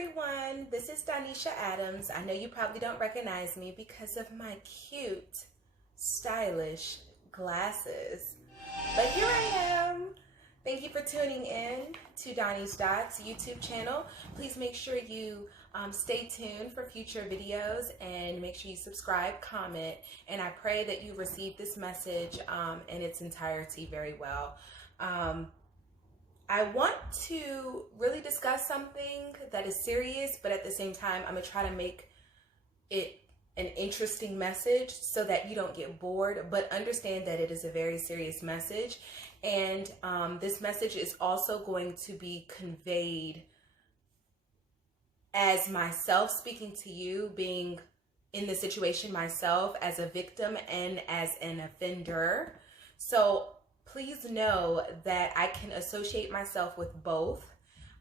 everyone, this is Donisha Adams. I know you probably don't recognize me because of my cute, stylish glasses, but here I am. Thank you for tuning in to Donnie's Dots YouTube channel. Please make sure you stay tuned for future videos and make sure you subscribe, comment, and I pray that you receive this message in its entirety very well. I want to really discuss something that is serious, but at the same time, I'm going to try to make it an interesting message so that you don't get bored, but understand that it is a very serious message. And this message is also going to be conveyed as myself speaking to you, being in the situation myself as a victim and as an offender. So please know that I can associate myself with both.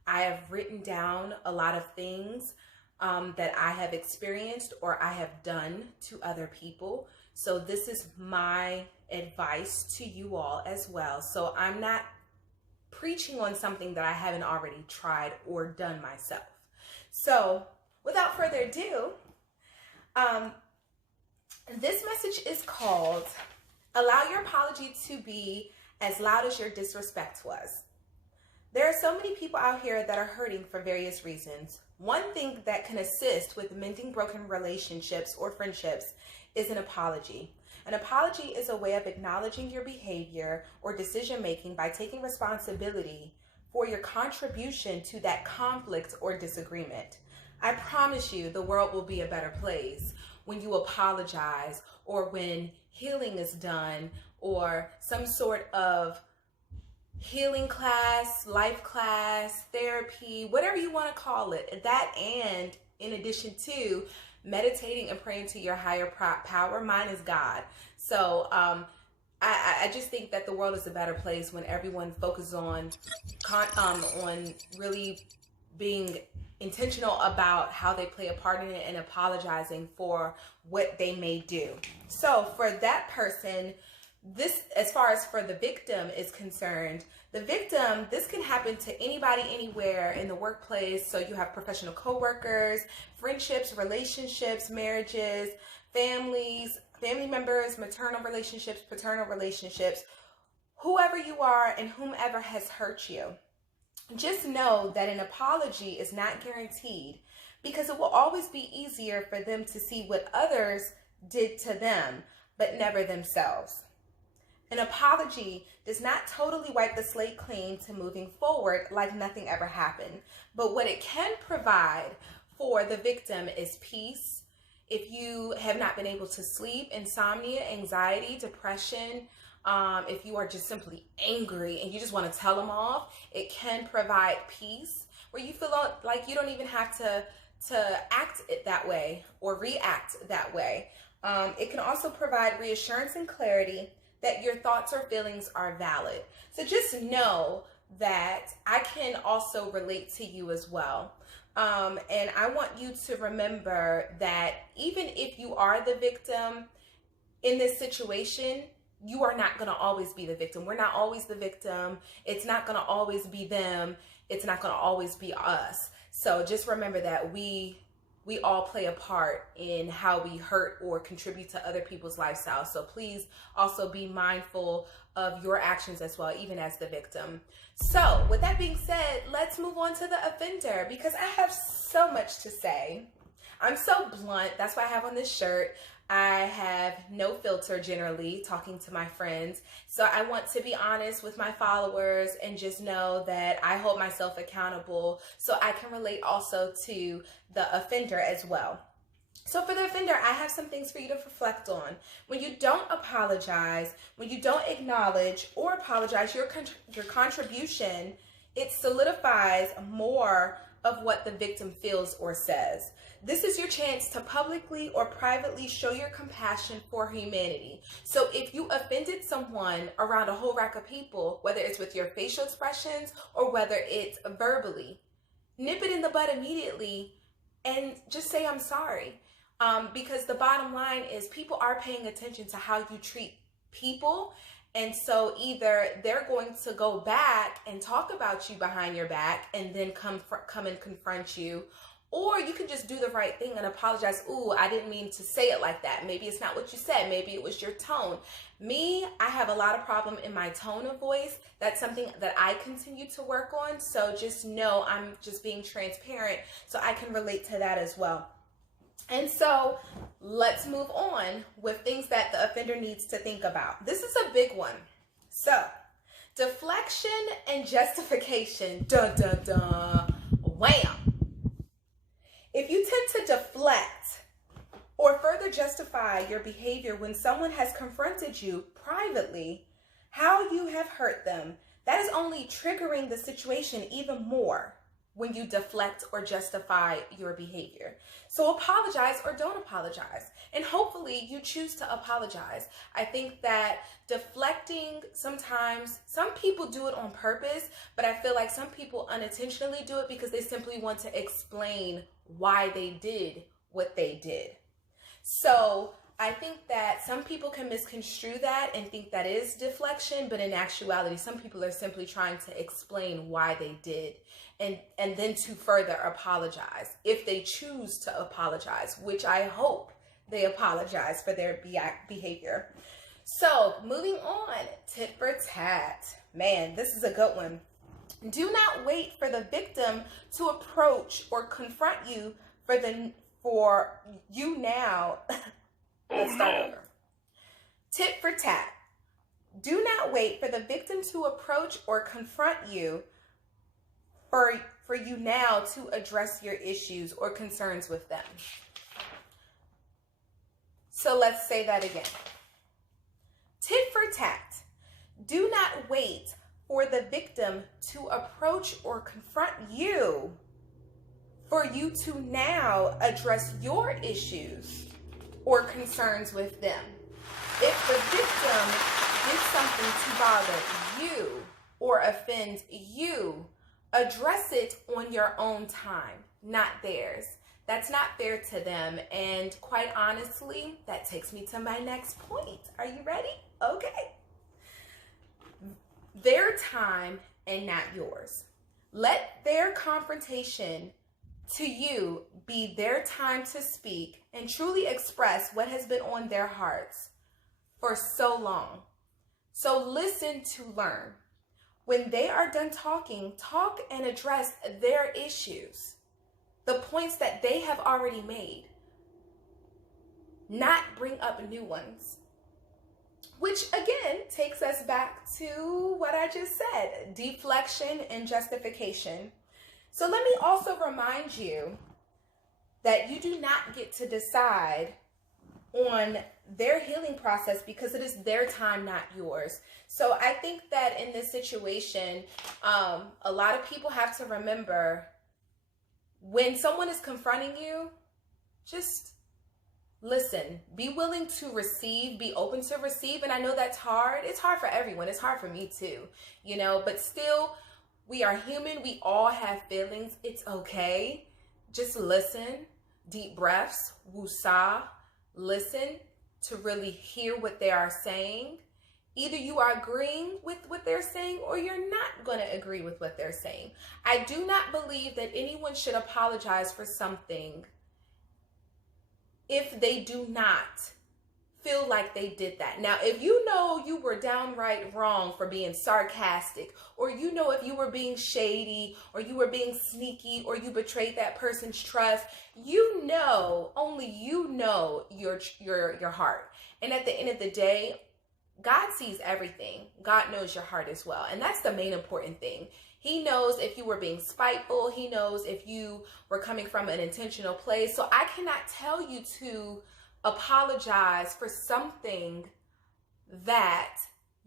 I have written down a lot of things that I have experienced or I have done to other people. So this is my advice to you all as well. So I'm not preaching on something that I haven't already tried or done myself. So without further ado, this message is called Allow Your Apology to Be as Loud as Your Disrespect Was. There are so many people out here that are hurting for various reasons. One thing that can assist with mending broken relationships or friendships is an apology. An apology is a way of acknowledging your behavior or decision making by taking responsibility for your contribution to that conflict or disagreement. I promise you the world will be a better place when you apologize or when healing is done or some sort of healing class, life class, therapy, whatever you want to call it. That, and in addition to meditating and praying to your higher power, mine is God. So I just think that the world is a better place when everyone focuses on really being intentional about how they play a part in it and apologizing for what they may do. So for that person, this, as far as for the victim is concerned, the victim, this can happen to anybody, anywhere in the workplace. So you have professional coworkers, friendships, relationships, marriages, family members, maternal relationships, paternal relationships, whoever you are and whomever has hurt you. Just know that an apology is not guaranteed because it will always be easier for them to see what others did to them, but never themselves. An apology does not totally wipe the slate clean to moving forward like nothing ever happened. But what it can provide for the victim is peace. If you have not been able to sleep, insomnia, anxiety, depression, if you are just simply angry and you just want to tell them off, it can provide peace where you feel like you don't even have to act it that way or react that way. It can also provide reassurance and clarity that your thoughts or feelings are valid. So just know that I can also relate to you as well. And I want you to remember that even if you are the victim in this situation, you are not going to always be the victim. We're not always the victim. It's not going to always be them. It's not going to always be us. So just remember that we all play a part in how we hurt or contribute to other people's lifestyles. So please also be mindful of your actions as well, even as the victim. So with that being said, let's move on to the offender because I have so much to say. I'm so blunt. That's why I have on this shirt. I have no filter generally talking to my friends. So I want to be honest with my followers and just know that I hold myself accountable so I can relate also to the offender as well. So for the offender, I have some things for you to reflect on. When you don't apologize, when you don't acknowledge or apologize your contribution, it solidifies more of what the victim feels or says. This is your chance to publicly or privately show your compassion for humanity. So if you offended someone around a whole rack of people, whether it's with your facial expressions or whether it's verbally, nip it in the bud immediately and just say, I'm sorry. Because the bottom line is people are paying attention to how you treat people And so either they're going to go back and talk about you behind your back and then come and confront you, or you can just do the right thing and apologize. Ooh, I didn't mean to say it like that. Maybe it's not what you said. Maybe it was your tone. Me, I have a lot of problem in my tone of voice. That's something that I continue to work on. So just know I'm just being transparent so I can relate to that as well. And so let's move on with things that the offender needs to think about. This is a big one. So deflection and justification. Dun, dun, dun. Wham. If you tend to deflect or further justify your behavior when someone has confronted you privately, how you have hurt them, that is only triggering the situation even more when you deflect or justify your behavior. So apologize or don't apologize. And hopefully you choose to apologize. I think that deflecting, sometimes, some people do it on purpose, but I feel like some people unintentionally do it because they simply want to explain why they did what they did. So I think that some people can misconstrue that and think that is deflection, but in actuality, some people are simply trying to explain why they did and then to further apologize if they choose to apologize, which I hope they apologize for their behavior. So moving on, tit for tat. Man, this is a good one. Do not wait for the victim to approach or confront you for you now. Let's start over. Tit for tat. Do not wait for the victim to approach or confront you for you now to address your issues or concerns with them. So let's say that again. Tit for tat. Do not wait for the victim to approach or confront you for you to now address your issues or concerns with them. If the victim did something to bother you or offend you, address it on your own time, not theirs. That's not fair to them. And quite honestly, that takes me to my next point. Are you ready? Okay. Their time and not yours. Let their confrontation to you be their time to speak and truly express what has been on their hearts for so long. So listen to learn. When they are done talking, talk and address their issues, the points that they have already made, not bring up new ones. Which again takes us back to what I just said, deflection and justification. So let me also remind you that you do not get to decide on their healing process because it is their time, not yours. So I think that in this situation, a lot of people have to remember when someone is confronting you, just listen, be willing to receive, be open to receive. And I know that's hard. It's hard for everyone. It's hard for me too, but still, we are human. We all have feelings. It's okay. Just listen, deep breaths, woosah, listen to really hear what they are saying. Either you are agreeing with what they're saying or you're not going to agree with what they're saying. I do not believe that anyone should apologize for something if they do not feel like they did that. Now, if you know you were downright wrong for being sarcastic, or if you were being shady, or you were being sneaky, or you betrayed that person's trust, only you know your heart. And at the end of the day, God sees everything. God knows your heart as well. And that's the main important thing. He knows if you were being spiteful. He knows if you were coming from an intentional place. So I cannot tell you to apologize for something that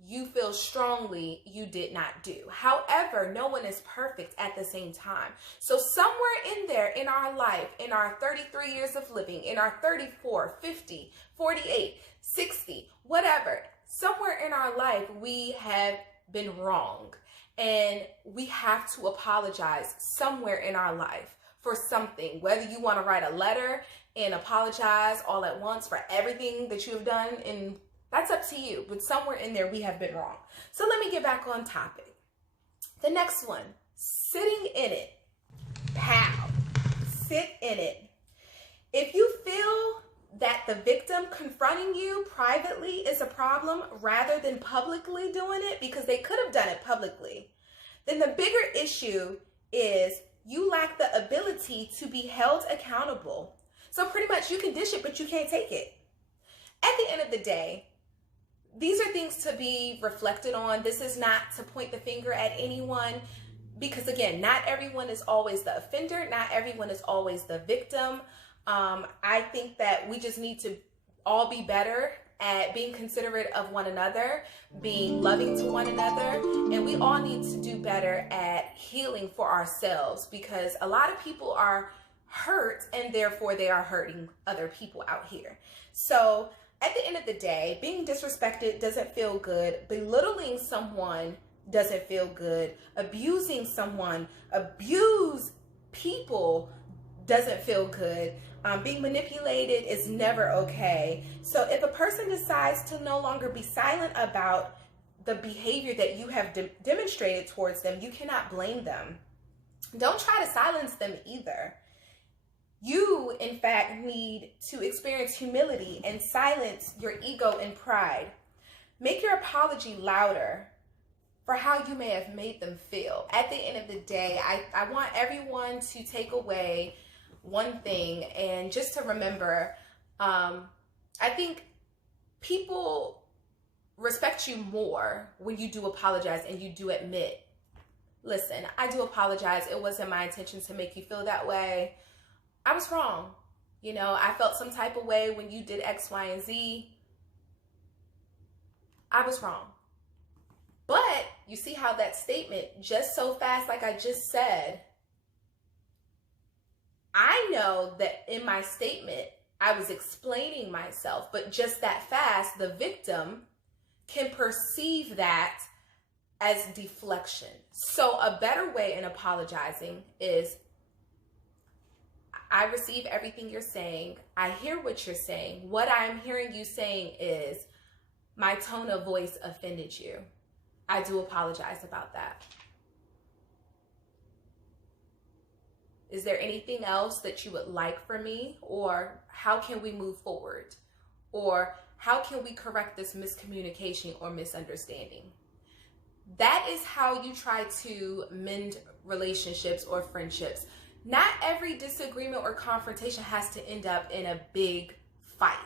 you feel strongly you did not do. However, no one is perfect at the same time. So somewhere in there in our life, in our 33 years of living, in our 34, 50, 48, 60, whatever, somewhere in our life, we have been wrong. And we have to apologize somewhere in our life for something, whether you want to write a letter and apologize all at once for everything that you have done in That's up to you, but somewhere in there we have been wrong. So let me get back on topic. The next one, sitting in it. Pow. Sit in it. If you feel that the victim confronting you privately is a problem rather than publicly doing it, because they could have done it publicly, then the bigger issue is you lack the ability to be held accountable. So pretty much you can dish it, but you can't take it. At the end of the day, these are things to be reflected on. This is not to point the finger at anyone, because again, not everyone is always the offender. Not everyone is always the victim. I think that we just need to all be better at being considerate of one another, being loving to one another, and we all need to do better at healing for ourselves, because a lot of people are hurt and therefore they are hurting other people out here. So at the end of the day, being disrespected doesn't feel good. Belittling someone doesn't feel good. Abusing someone, abuse people doesn't feel good. Being manipulated is never okay. So if a person decides to no longer be silent about the behavior that you have demonstrated towards them, you cannot blame them. Don't try to silence them either. You, in fact, need to experience humility and silence your ego and pride. Make your apology louder for how you may have made them feel. At the end of the day, I want everyone to take away one thing, and just to remember, I think people respect you more when you do apologize and you do admit, listen, I do apologize. It wasn't my intention to make you feel that way. I was wrong. You know, I felt some type of way when you did X, Y, and Z. I was wrong. But you see how that statement, just so fast, like I just said, I know that in my statement, I was explaining myself, but just that fast, the victim can perceive that as deflection. So a better way in apologizing is, I receive everything you're saying. I hear what you're saying. What I'm hearing you saying is, my tone of voice offended you. I do apologize about that. Is there anything else that you would like for me? Or how can we move forward? Or how can we correct this miscommunication or misunderstanding? That is how you try to mend relationships or friendships. Not every disagreement or confrontation has to end up in a big fight.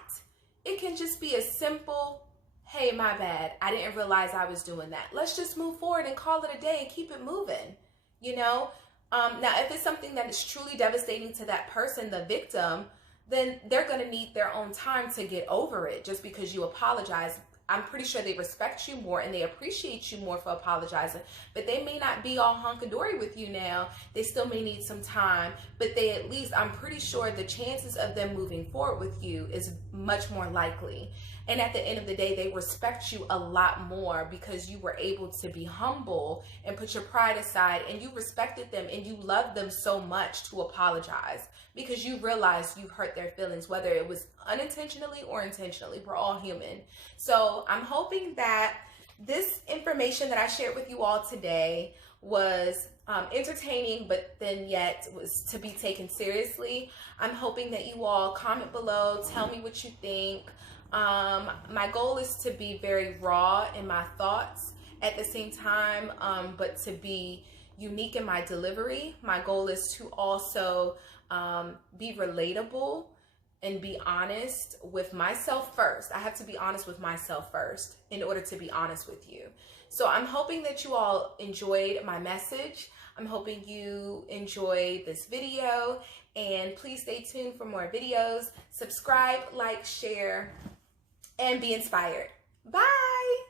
It can just be a simple, hey, my bad, I didn't realize I was doing that. Let's just move forward and call it a day and keep it moving, you know? Now, if it's something that is truly devastating to that person, the victim, then they're going to need their own time to get over it. Just because you apologize, I'm pretty sure they respect you more and they appreciate you more for apologizing, but they may not be all hunky-dory with you now. They still may need some time, but they at least, I'm pretty sure the chances of them moving forward with you is much more likely. And at the end of the day, they respect you a lot more because you were able to be humble and put your pride aside, and you respected them and you loved them so much to apologize because you realized you hurt their feelings, whether it was unintentionally or intentionally. We're all human. So I'm hoping that this information that I shared with you all today was entertaining, but then yet was to be taken seriously. I'm hoping that you all comment below, tell me what you think. My goal is to be very raw in my thoughts at the same time, but to be unique in my delivery. My goal is to also be relatable and be honest with myself first. I have to be honest with myself first in order to be honest with you. So I'm hoping that you all enjoyed my message. I'm hoping you enjoyed this video, and please stay tuned for more videos. Subscribe, like, share, and be inspired. Bye.